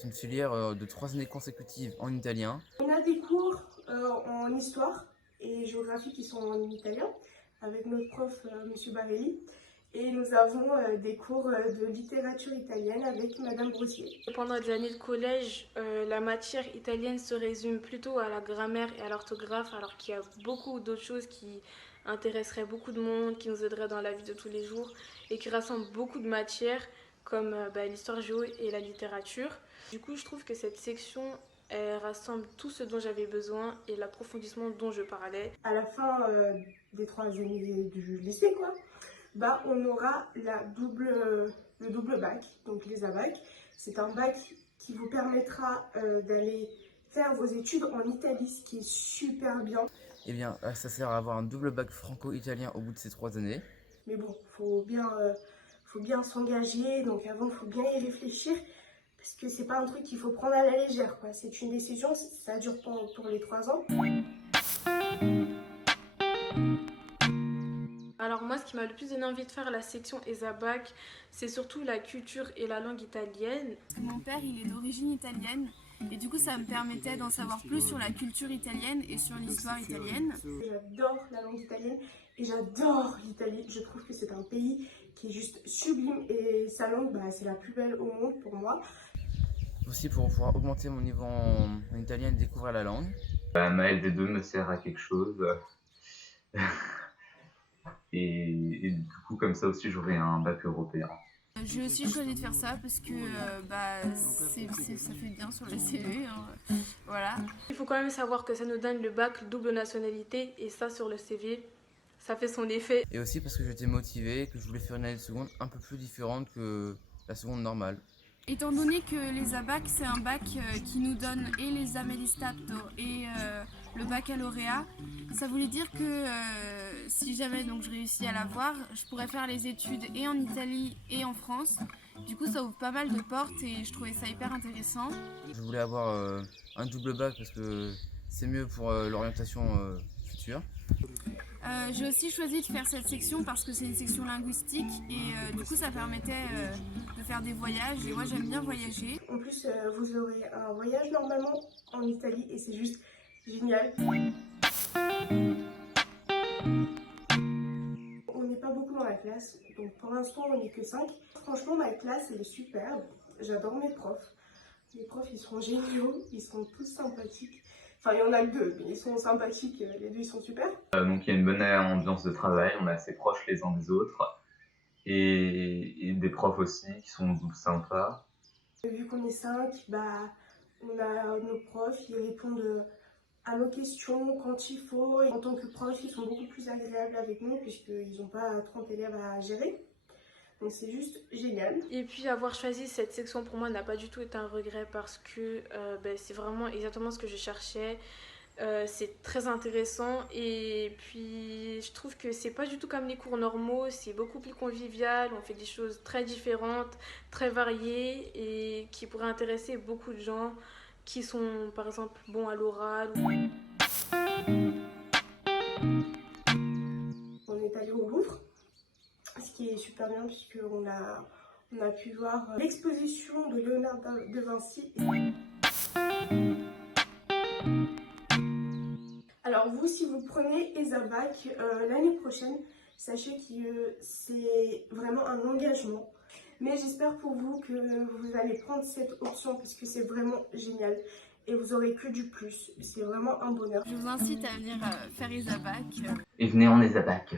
C'est une filière de 3 années consécutives en italien. On a des cours en histoire et géographie qui sont en italien avec notre prof Monsieur Barelli. Et nous avons des cours de littérature italienne avec Madame Brossier. Pendant des années de collège, la matière italienne se résume plutôt à la grammaire et à l'orthographe, alors qu'il y a beaucoup d'autres choses qui intéresseraient beaucoup de monde, qui nous aideraient dans la vie de tous les jours et qui rassemblent beaucoup de matières comme l'histoire géo et la littérature. Du coup, je trouve que cette section elle rassemble tout ce dont j'avais besoin et l'approfondissement dont je parlais. À la fin des 3 années du lycée, quoi, on aura le double bac, donc les ABAC. C'est un bac qui vous permettra d'aller faire vos études en Italie, ce qui est super bien. Eh bien, ça sert à avoir un double bac franco-italien au bout de ces 3 années. Mais bon, faut bien s'engager, donc avant, il faut bien y réfléchir. Parce que c'est pas un truc qu'il faut prendre à la légère, quoi. C'est une décision, ça dure pour les 3 ans. Alors moi, ce qui m'a le plus donné envie de faire la section ESABAC, c'est surtout la culture et la langue italienne. Mon père, il est d'origine italienne et du coup, ça me permettait d'en savoir plus sur la culture italienne et sur l'histoire italienne. J'adore la langue italienne et j'adore l'Italie. Je trouve que c'est un pays qui est juste sublime et sa langue, c'est la plus belle au monde pour moi. Aussi pour pouvoir augmenter mon niveau en italien et découvrir la langue. Ma LD2 me sert à quelque chose. Et du coup, comme ça aussi, j'aurai un bac européen. J'ai aussi choisi de faire ça parce que ça fait bien sur le CV. Hein. Voilà. Il faut quand même savoir que ça nous donne le bac double nationalité et ça sur le CV, ça fait son effet. Et aussi parce que j'étais motivé, que je voulais faire une année de seconde un peu plus différente que la seconde normale. Étant donné que les ABAC, c'est un bac qui nous donne et les Amelistato et le baccalauréat, ça voulait dire que si jamais donc, je réussis à l'avoir, je pourrais faire les études et en Italie et en France. Du coup, ça ouvre pas mal de portes et je trouvais ça hyper intéressant. Je voulais avoir un double bac parce que c'est mieux pour l'orientation future. J'ai aussi choisi de faire cette section parce que c'est une section linguistique et du coup ça permettait de faire des voyages et moi j'aime bien voyager. En plus, vous aurez un voyage normalement en Italie et c'est juste génial. On n'est pas beaucoup dans la classe, donc pour l'instant on n'est que 5. Franchement, ma classe elle est superbe, j'adore mes profs. Les profs ils sont géniaux, ils sont tous sympathiques. Enfin, il y en a que 2, mais ils sont sympathiques, les 2 ils sont super. Donc il y a une bonne ambiance de travail, on est assez proches les uns des autres. Et des profs aussi qui sont sympas. Vu qu'on est 5, on a nos profs, ils répondent à nos questions quand il faut. Et en tant que prof, ils sont beaucoup plus agréables avec nous puisqu'ils n'ont pas 30 élèves à gérer. Donc c'est juste génial. Et puis avoir choisi cette section pour moi n'a pas du tout été un regret parce que c'est vraiment exactement ce que je cherchais. C'est très intéressant et puis je trouve que c'est pas du tout comme les cours normaux, c'est beaucoup plus convivial, on fait des choses très différentes, très variées et qui pourraient intéresser beaucoup de gens qui sont par exemple bons à l'oral. On est allé au Louvre, ce qui est super bien puisqu'on a pu voir l'exposition de Léonard de Vinci. Alors vous, si vous prenez ESABAC l'année prochaine, sachez que c'est vraiment un engagement. Mais j'espère pour vous que vous allez prendre cette option parce que c'est vraiment génial. Et vous aurez que du plus. C'est vraiment un bonheur. Je vous incite à venir faire ESABAC. Et venez en ESABAC.